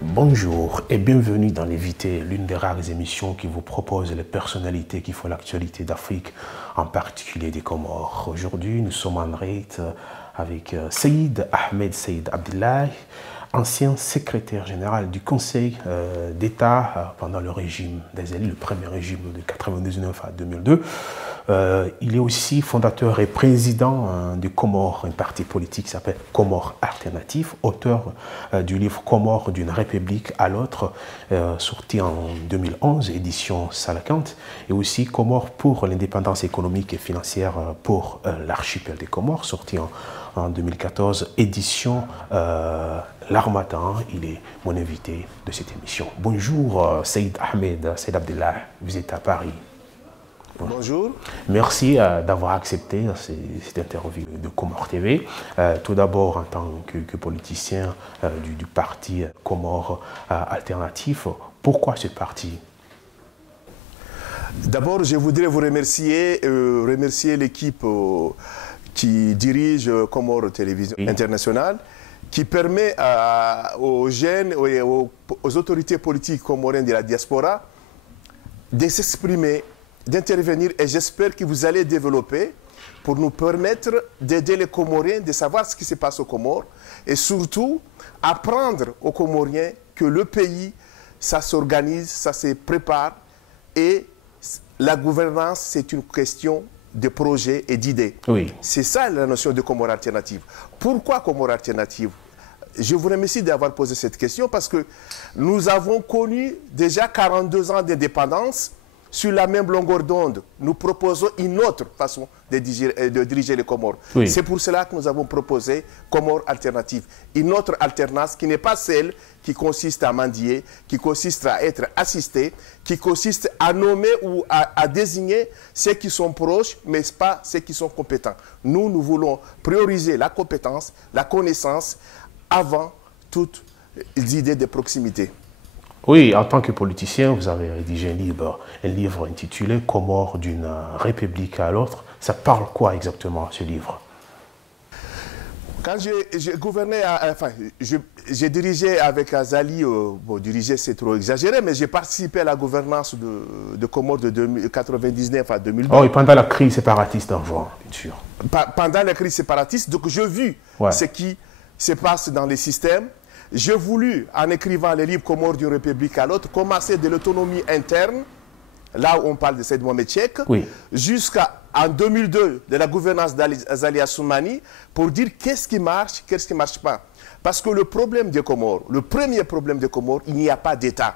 Bonjour et bienvenue dans l'Invité, l'une des rares émissions qui vous propose les personnalités qui font l'actualité d'Afrique, en particulier des Comores. Aujourd'hui, nous sommes en direct avec Saïd Ahmed Saïd Abdillahi, ancien secrétaire général du Conseil d'État pendant le régime des élites, le premier régime de 1999 à 2002. Il est aussi fondateur et président du Comores, un parti politique qui s'appelle Comores Alternatif, auteur du livre Comores d'une république à l'autre, sorti en 2011, édition Salakante, et aussi Comores pour l'indépendance économique et financière pour l'archipel des Comores, sorti en 2014, édition L'Harmattan. Il est mon invité de cette émission. Bonjour Saïd Ahmed Saïd Abdillahi, vous êtes à Paris. Bonjour. Merci d'avoir accepté cette interview de Comores TV. Tout d'abord, en tant que politicien du parti Comores Alternatif, pourquoi ce parti? D'abord, je voudrais vous remercier, remercier l'équipe qui dirige Comores Télévision Internationale, qui permet aux jeunes et aux autorités politiques comoriennes de la diaspora de s'exprimer, d'intervenir, et j'espère que vous allez développer pour nous permettre d'aider les Comoriens, de savoir ce qui se passe aux Comores et surtout apprendre aux Comoriens que le pays, ça s'organise, ça se prépare et la gouvernance, c'est une question de projets et d'idées. Oui. C'est ça la notion de Comores Alternative. Pourquoi Comores Alternative? Je vous remercie d'avoir posé cette question parce que nous avons connu déjà 42 ans d'indépendance. Sur la même longueur d'onde, nous proposons une autre façon de diriger les Comores. Oui. C'est pour cela que nous avons proposé Comores Alternative. Une autre alternance qui n'est pas celle qui consiste à mendier, qui consiste à être assisté, qui consiste à nommer ou à désigner ceux qui sont proches, mais pas ceux qui sont compétents. Nous voulons prioriser la compétence, la connaissance, avant toutes les idées de proximité. Oui, en tant que politicien, vous avez rédigé un livre intitulé « Comores d'une république à l'autre ». Ça parle quoi exactement, ce livre? Quand j'ai gouverné, enfin, j'ai dirigé avec Azali, bon, diriger c'est trop exagéré, mais j'ai participé à la gouvernance de Comores de 1999 à 2002. Oh, et pendant la crise séparatiste d'avant, bien sûr. Pendant la crise séparatiste, donc j'ai vu ce qui se passe dans les systèmes. J'ai voulu, en écrivant les livres Comores d'une république à l'autre, commencer de l'autonomie interne, là où on parle de Saïd Mohamed Cheikh, jusqu'en 2002, de la gouvernance d'Azali Assoumani, pour dire qu'est-ce qui marche, qu'est-ce qui ne marche pas. Parce que le problème des Comores, le premier problème des Comores, il n'y a pas d'État.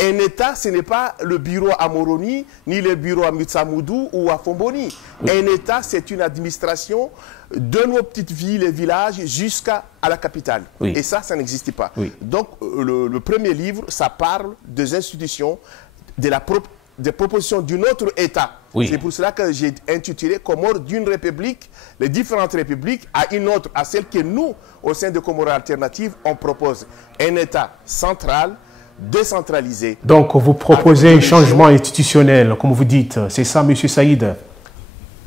Un État, ce n'est pas le bureau à Moroni, ni le bureau à Mitsamoudou ou à Fomboni. Un État, c'est une administration de nos petites villes et villages jusqu'à la capitale. Et ça n'existe pas. Donc, le premier livre, ça parle des institutions, des propositions d'un autre État. C'est pour cela que j'ai intitulé Comores d'une république, les différentes républiques, à une autre, à celle que nous, au sein de Comores Alternatives, on propose. Un État central, décentralisé. Donc, vous proposez un changement institutionnel, comme vous dites. C'est ça, M. Saïd?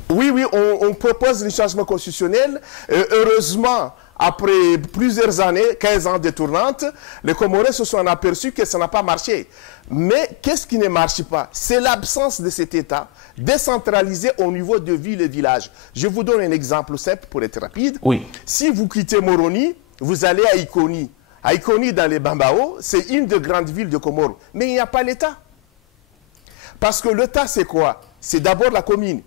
Oui, on propose un changement constitutionnel. Heureusement, après plusieurs années, 15 ans de tournante, les Comoriens se sont aperçus que ça n'a pas marché. Mais qu'est-ce qui ne marche pas? C'est l'absence de cet État décentralisé au niveau de villes et villages. Je vous donne un exemple simple pour être rapide. Si vous quittez Moroni, vous allez à Ikoni. À Ikoni, dans les Bambao, c'est une des grandes villes de Comores. Mais il n'y a pas l'État. Parce que l'État, c'est quoi? C'est d'abord la commune.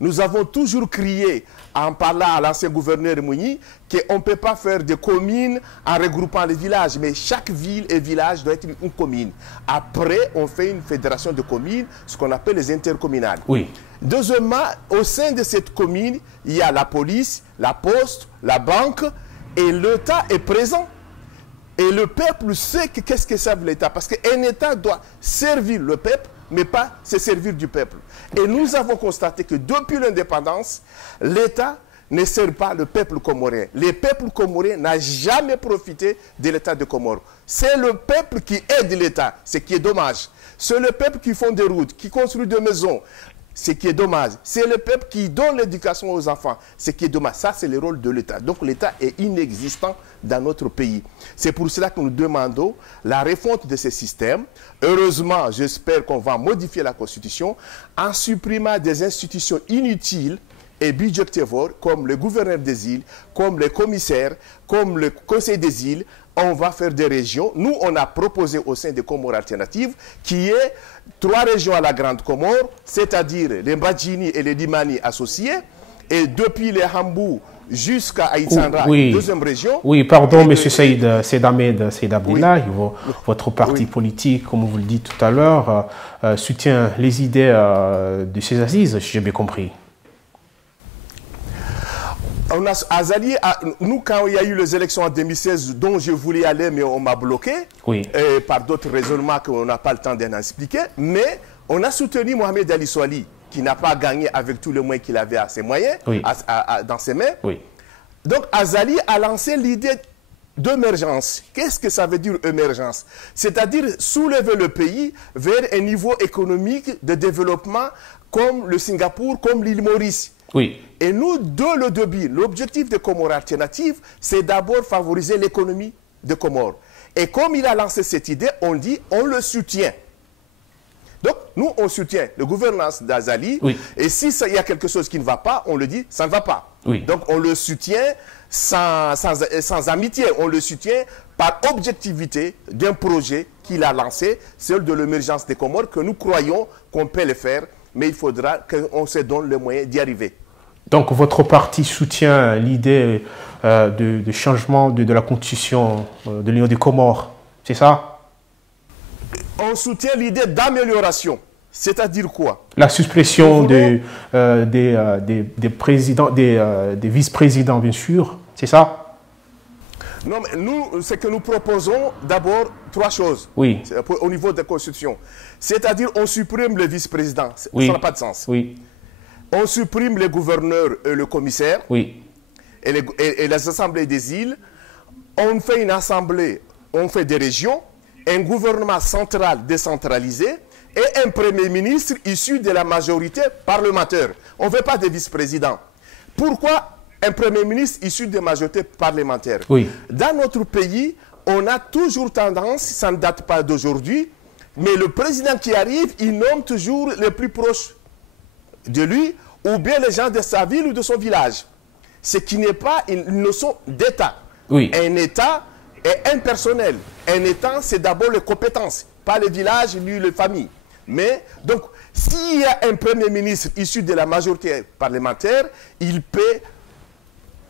Nous avons toujours crié, en parlant à l'ancien gouverneur Mouni, qu'on ne peut pas faire des communes en regroupant les villages. Mais chaque ville et village doit être une commune. Après, on fait une fédération de communes, ce qu'on appelle les intercommunales. Deuxièmement, au sein de cette commune, il y a la police, la poste, la banque, et l'État est présent. Et le peuple sait qu'est-ce que ça veut l'État. Parce qu'un État doit servir le peuple, mais pas se servir du peuple. Et nous avons constaté que depuis l'indépendance, l'État ne sert pas le peuple comorien. Le peuple comorien n'a jamais profité de l'État de Comores. C'est le peuple qui aide l'État, ce qui est dommage. C'est le peuple qui font des routes, qui construit des maisons. ce qui est dommage. C'est le peuple qui donne l'éducation aux enfants, ce qui est dommage. Ça, c'est le rôle de l'État. Donc l'État est inexistant dans notre pays. C'est pour cela que nous demandons la refonte de ces systèmes. Heureusement, j'espère qu'on va modifier la Constitution en supprimant des institutions inutiles et budgétivores comme le gouverneur des îles, comme les commissaires, comme le conseil des îles. On va faire des régions. Nous, on a proposé au sein des Comores alternatives qui est 3 régions à la Grande Comore, c'est-à-dire les Mbadjini et les Limani associés, et depuis les Hambou jusqu'à Aïtsandra, oui. deuxième région. Oui, pardon, M. Saïd Ahmed Saïd Abdellah, oui. Votre parti politique, comme vous le dites tout à l'heure, soutient les idées de ces assises, si j'ai bien compris. On a, Azali, nous, quand il y a eu les élections en 2016, dont je voulais aller, mais on m'a bloqué, oui. Par d'autres raisonnements qu'on n'a pas le temps d'en expliquer, mais on a soutenu Mohamed Ali Soali, qui n'a pas gagné avec tous les moyens qu'il avait à ses moyens, oui. dans ses mains. Oui. Donc Azali a lancé l'idée d'émergence. Qu'est-ce que ça veut dire émergence? C'est-à-dire soulever le pays vers un niveau économique de développement comme le Singapour, comme l'île Maurice. Oui. Et nous, de le début, l'objectif de Comores alternatives, c'est d'abord favoriser l'économie de Comores. Et comme il a lancé cette idée, on dit, on le soutient. Donc, nous, on soutient la gouvernance d'Azali. Oui. Et si il y a quelque chose qui ne va pas, on le dit, ça ne va pas. Oui. Donc, on le soutient sans amitié. On le soutient par objectivité d'un projet qu'il a lancé, celui de l'émergence des Comores, que nous croyons qu'on peut le faire, mais il faudra qu'on se donne le moyen d'y arriver. Donc, votre parti soutient l'idée de changement de la constitution de l'Union des Comores, c'est ça? On soutient l'idée d'amélioration. C'est-à-dire quoi? La suppression des présidents, des vice-présidents, bien sûr, c'est ça? Non, mais nous, c'est que nous proposons d'abord 3 choses, oui. Au niveau de la Constitution. C'est-à-dire, on supprime le vice-président. Oui. Ça n'a pas de sens. Oui. On supprime les gouverneurs et le commissaire. Oui. Et les assemblées des îles. On fait une assemblée, on fait des régions, un gouvernement central décentralisé et un premier ministre issu de la majorité parlementaire. On ne veut pas de vice-président. Pourquoi un premier ministre issu de la majorité parlementaire? Oui. Dans notre pays, on a toujours tendance, ça ne date pas d'aujourd'hui, mais le président qui arrive, il nomme toujours les plus proches de lui, ou bien les gens de sa ville ou de son village. Ce qui n'est pas une notion d'État. Oui. Un État est impersonnel. Un État, c'est d'abord les compétences, pas les villages ni les familles. Mais, donc, s'il y a un premier ministre issu de la majorité parlementaire, il peut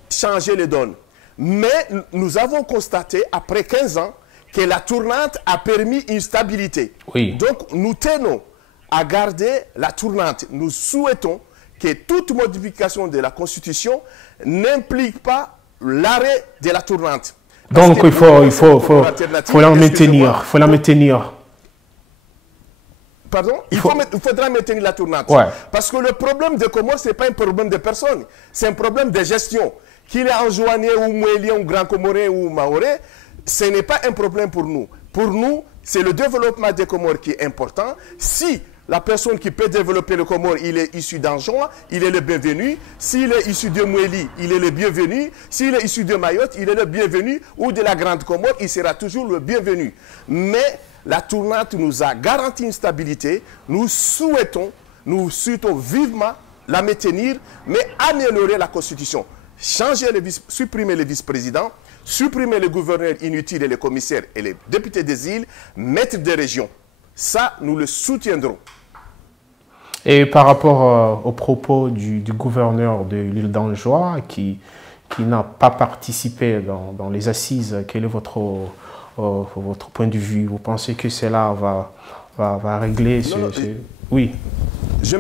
changer les donnes. Mais nous avons constaté, après 15 ans, que la tournante a permis une stabilité. Oui. Donc, nous tenons à garder la tournante. Nous souhaitons que toute modification de la Constitution n'implique pas l'arrêt de la tournante. Donc, il faut la maintenir. Faut la maintenir. Pardon? Il faudra maintenir la tournante. Ouais. Parce que le problème de Comores, ce n'est pas un problème de personne. C'est un problème de gestion. Qu'il est enjoigné ou Mouélien ou Grand Comoré ou Maoré, ce n'est pas un problème pour nous. Pour nous, c'est le développement des Comores qui est important. Si la personne qui peut développer le Comore, il est issu d'Anjouan, il est le bienvenu. S'il est issu de Mouéli, il est le bienvenu. S'il est issu de Mayotte, il est le bienvenu. Ou de la Grande Comore, il sera toujours le bienvenu. Mais la tournante nous a garanti une stabilité. Nous souhaitons vivement la maintenir, mais améliorer la Constitution. Supprimer les vice-présidents, supprimer les gouverneurs inutiles et les commissaires et les députés des îles, mettre des régions. Ça, nous le soutiendrons. Et par rapport aux propos du gouverneur de l'île d'Anjouan qui n'a pas participé dans les assises, quel est votre point de vue? Vous pensez que cela va régler Oui. Je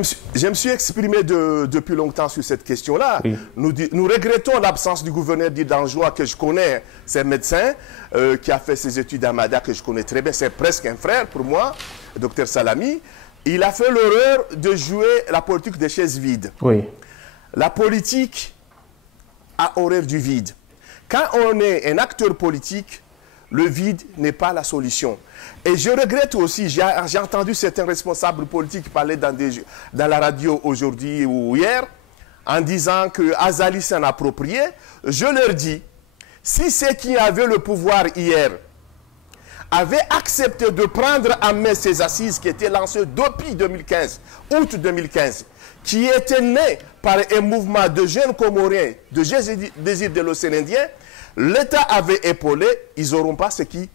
me suis exprimé depuis longtemps sur cette question-là. Oui. Nous regrettons l'absence du gouverneur d'île d'Anjouan que je connais, c'est un médecin qui a fait ses études à Mada, que je connais très bien, c'est presque un frère pour moi, Dr Salami. Il a fait l'erreur de jouer la politique des chaises vides. Oui. La politique a horreur du vide. Quand on est un acteur politique, le vide n'est pas la solution. Et je regrette aussi, j'ai entendu certains responsables politiques parler dans la radio aujourd'hui ou hier, en disant que Azali s'en appropriait. Je leur dis, si ceux qui avaient le pouvoir hier avaient accepté de prendre en main ces assises qui étaient lancées depuis 2015, août 2015, qui étaient nées par un mouvement de jeunes Comoriens, de désir de l'océan Indien, l'État avait épaulé, ils n'auront pas ce qui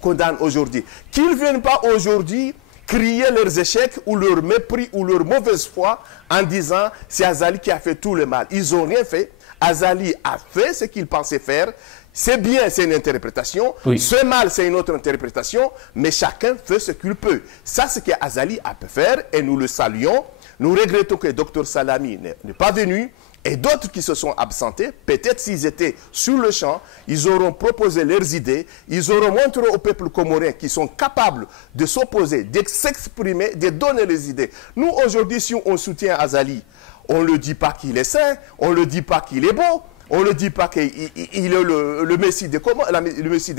condamne aujourd'hui. Qu'ils ne viennent pas aujourd'hui crier leurs échecs ou leur mépris ou leur mauvaise foi en disant c'est Azali qui a fait tout le mal. Ils n'ont rien fait. Azali a fait ce qu'il pensait faire. C'est bien, c'est une interprétation. Oui. Ce mal, c'est une autre interprétation. Mais chacun fait ce qu'il peut. Ça, c'est ce qu'Azali a pu faire et nous le saluons. Nous regrettons que Dr Salami n'est pas venu. Et d'autres qui se sont absentés, peut-être s'ils étaient sur le champ, ils auront proposé leurs idées, ils auront montré au peuple comorien qu'ils sont capables de s'opposer, de s'exprimer, de donner les idées. Nous, aujourd'hui, si on soutient Azali, on ne le dit pas qu'il est saint, on ne le dit pas qu'il est beau, on ne le dit pas qu'il est le Messie des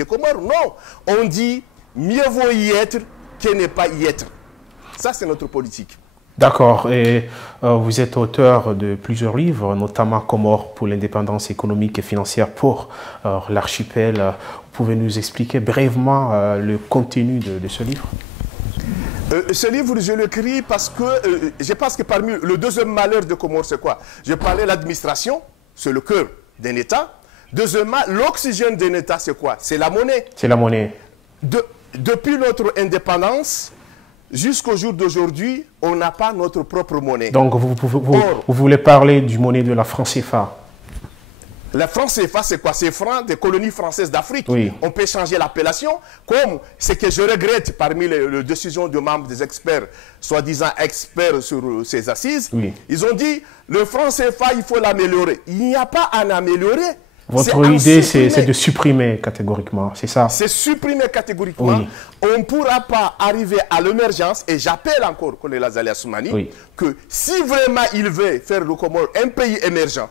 Comores, non. On dit mieux vaut y être que ne pas y être. Ça, c'est notre politique. D'accord. Et vous êtes auteur de plusieurs livres, notamment Comores pour l'indépendance économique et financière pour l'archipel. Vous pouvez nous expliquer brièvement le contenu de ce livre? Ce livre, je l'écris parce que je pense que parmi le deuxième malheur de Comores, c'est quoi? Je parlais de l'administration, c'est le cœur d'un État. Deuxièmement, l'oxygène d'un État, c'est quoi? C'est la monnaie. C'est la monnaie. Depuis notre indépendance, jusqu'au jour d'aujourd'hui, on n'a pas notre propre monnaie. Donc, vous voulez parler du monnaie de la franc CFA? La franc CFA, c'est quoi? C'est franc des colonies françaises d'Afrique. Oui. On peut changer l'appellation, comme ce que je regrette parmi les décisions de membres des experts, soi-disant experts sur ces assises. Oui. Ils ont dit, le franc CFA, il faut l'améliorer. Il n'y a pas à l'améliorer. Votre idée, c'est de supprimer catégoriquement, c'est ça? C'est supprimer catégoriquement. Oui. On ne pourra pas arriver à l'émergence, et j'appelle encore Colonel Azali Assoumani, oui, que si vraiment il veut faire le Comore un pays émergent,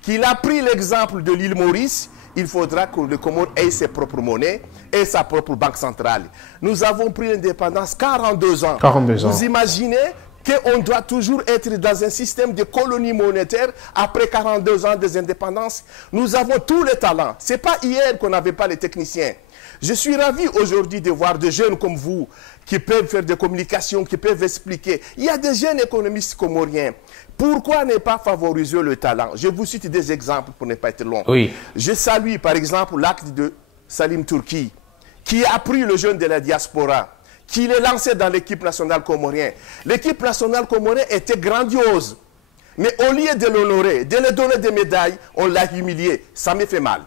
qu'il a pris l'exemple de l'île Maurice, il faudra que le Comore ait ses propres monnaies et sa propre banque centrale. Nous avons pris l'indépendance 42 ans. 42 ans. Vous imaginez qu'on doit toujours être dans un système de colonie monétaire après 42 ans des indépendances. Nous avons tous les talents. Ce n'est pas hier qu'on n'avait pas les techniciens. Je suis ravi aujourd'hui de voir des jeunes comme vous qui peuvent faire des communications, qui peuvent expliquer. Il y a des jeunes économistes comoriens. Pourquoi ne pas favoriser le talent? Je vous cite des exemples pour ne pas être long. Oui. Je salue par exemple l'acte de Salim Turki, qui a pris le jeune de la diaspora, qui l'est lancé dans l'équipe nationale comorienne. L'équipe nationale comorienne était grandiose. Mais au lieu de l'honorer, de lui donner des médailles, on l'a humilié. Ça me fait mal.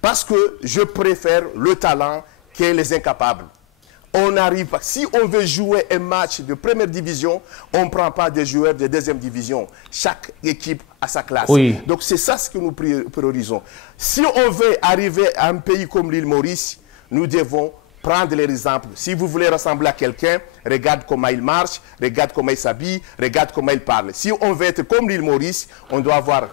Parce que je préfère le talent que les incapables. On arrive, si on veut jouer un match de première division, on ne prend pas des joueurs de deuxième division. Chaque équipe a sa classe. Oui. Donc c'est ça ce que nous priorisons. Si on veut arriver à un pays comme l'île Maurice, nous devons prendre les exemples. Si vous voulez ressembler à quelqu'un, regarde comment il marche, regarde comment il s'habille, regarde comment il parle. Si on veut être comme l'île Maurice, on doit avoir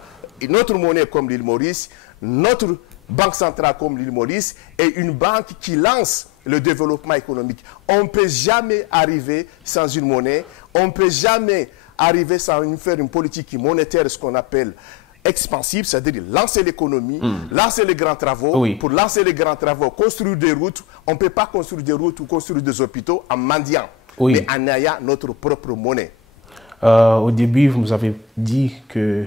notre monnaie comme l'île Maurice, notre banque centrale comme l'île Maurice et une banque qui lance le développement économique. On ne peut jamais arriver sans une monnaie, on ne peut jamais arriver sans faire une politique monétaire, ce qu'on appelle expansive, c'est-à-dire lancer l'économie, lancer les grands travaux. Oui. Pour lancer les grands travaux, construire des routes, on ne peut pas construire des routes ou construire des hôpitaux en mendiant, oui, mais en ayant notre propre monnaie. Au début, vous nous avez dit que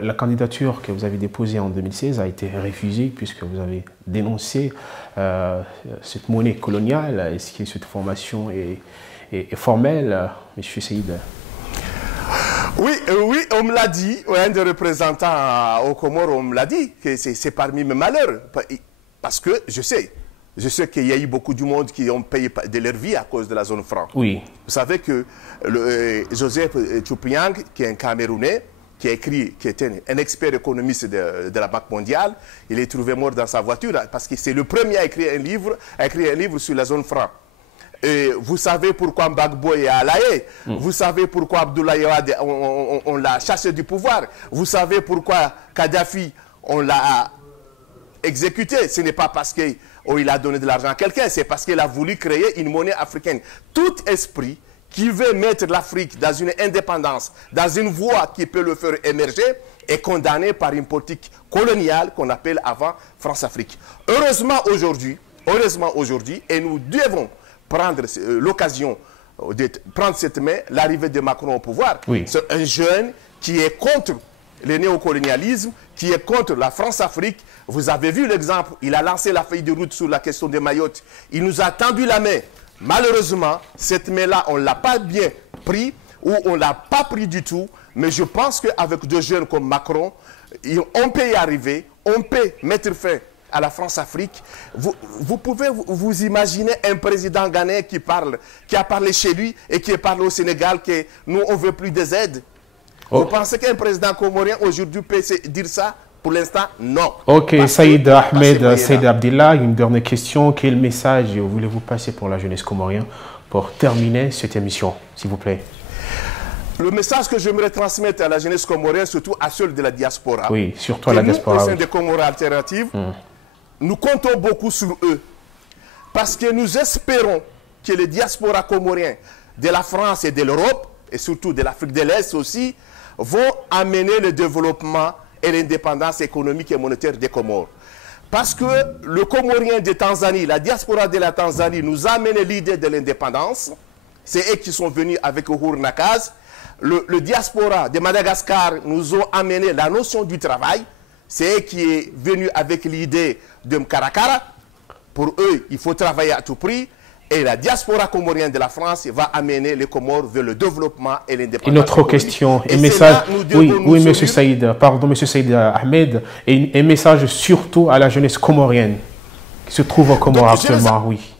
la candidature que vous avez déposée en 2016 a été refusée puisque vous avez dénoncé cette monnaie coloniale. Est-ce que cette formation est formelle, M. Seïd? Oui, oui, on me l'a dit. Un des représentants au Comores, on me l'a dit que c'est parmi mes malheurs. Parce que je sais qu'il y a eu beaucoup du monde qui ont payé de leur vie à cause de la zone franc. Oui. Vous savez que Joseph Tchoupiang, qui est un Camerounais, qui était un expert économiste de la Banque mondiale, il est trouvé mort dans sa voiture parce que c'est le premier à écrire un livre sur la zone franc. Et vous savez pourquoi Gbagbo est à La Haye. Vous savez pourquoi Abdoulaye Wade, on l'a chassé du pouvoir. Vous savez pourquoi Kadhafi, on l'a exécuté. Ce n'est pas parce qu'il a donné de l'argent à quelqu'un, c'est parce qu'il a voulu créer une monnaie africaine. Tout esprit qui veut mettre l'Afrique dans une indépendance, dans une voie qui peut le faire émerger, est condamné par une politique coloniale qu'on appelle avant France-Afrique. Heureusement aujourd'hui, et nous devons prendre l'occasion de prendre cette main, l'arrivée de Macron au pouvoir. Oui. C'est un jeune qui est contre le néocolonialisme, qui est contre la France-Afrique. Vous avez vu l'exemple, il a lancé la feuille de route sur la question de Mayotte. Il nous a tendu la main. Malheureusement, cette main-là, on ne l'a pas bien pris, ou on ne l'a pas pris du tout. Mais je pense qu'avec deux jeunes comme Macron, on peut y arriver, on peut mettre fin à la France-Afrique. Vous pouvez vous imaginer un président ghanéen qui a parlé chez lui et qui parle au Sénégal que nous, on ne veut plus des aides. Oh. Vous pensez qu'un président comorien aujourd'hui peut dire ça? Pour l'instant, non. Ok, Saïd Ahmed, Saïd Abdillah, une dernière question. Quel message voulez-vous passer pour la jeunesse comorienne pour terminer cette émission, s'il vous plaît? Le message que j'aimerais transmettre à la jeunesse comorienne, surtout à ceux de la diaspora. Oui, surtout à la diaspora. Nous, au sein des Comores alternatives, nous comptons beaucoup sur eux. Parce que nous espérons que les diasporas comoriens de la France et de l'Europe, et surtout de l'Afrique de l'Est aussi, vont amener le développement et l'indépendance économique et monétaire des Comores. Parce que le Comorien de Tanzanie, la diaspora de la Tanzanie nous a amené l'idée de l'indépendance. C'est eux qui sont venus avec Uhuru Nakaz. Le diaspora de Madagascar nous ont amené la notion du travail. C'est eux qui est venu avec l'idée de Mkarakara. Pour eux, il faut travailler à tout prix. Et la diaspora comorienne de la France va amener les Comores vers le développement et l'indépendance. Une autre question, un message, oui, monsieur Saïd, pardon, monsieur Saïd Ahmed, et un message surtout à la jeunesse comorienne qui se trouve en Comores actuellement, oui.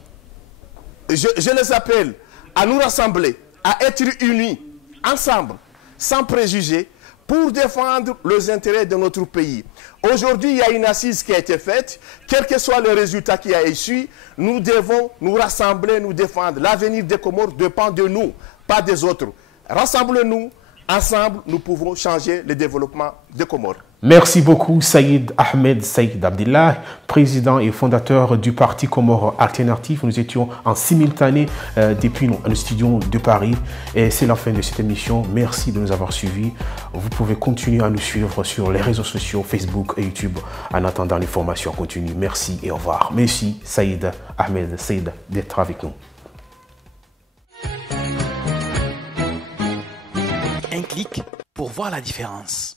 Je les appelle à nous rassembler, à être unis, ensemble, sans préjugés, pour défendre les intérêts de notre pays. Aujourd'hui, il y a une assise qui a été faite. Quel que soit le résultat qui a issu, nous devons nous rassembler, nous défendre. L'avenir des Comores dépend de nous, pas des autres. Rassemblons-nous, ensemble, nous pouvons changer le développement des Comores. Merci beaucoup, Saïd Ahmed Saïd Abdillah, président et fondateur du Parti Comores Alternatif. Nous étions en simultané depuis nos studios de Paris. Et c'est la fin de cette émission. Merci de nous avoir suivis. Vous pouvez continuer à nous suivre sur les réseaux sociaux, Facebook et YouTube, en attendant l'information continue. Merci et au revoir. Merci, Saïd Ahmed Saïd, d'être avec nous. Un clic pour voir la différence.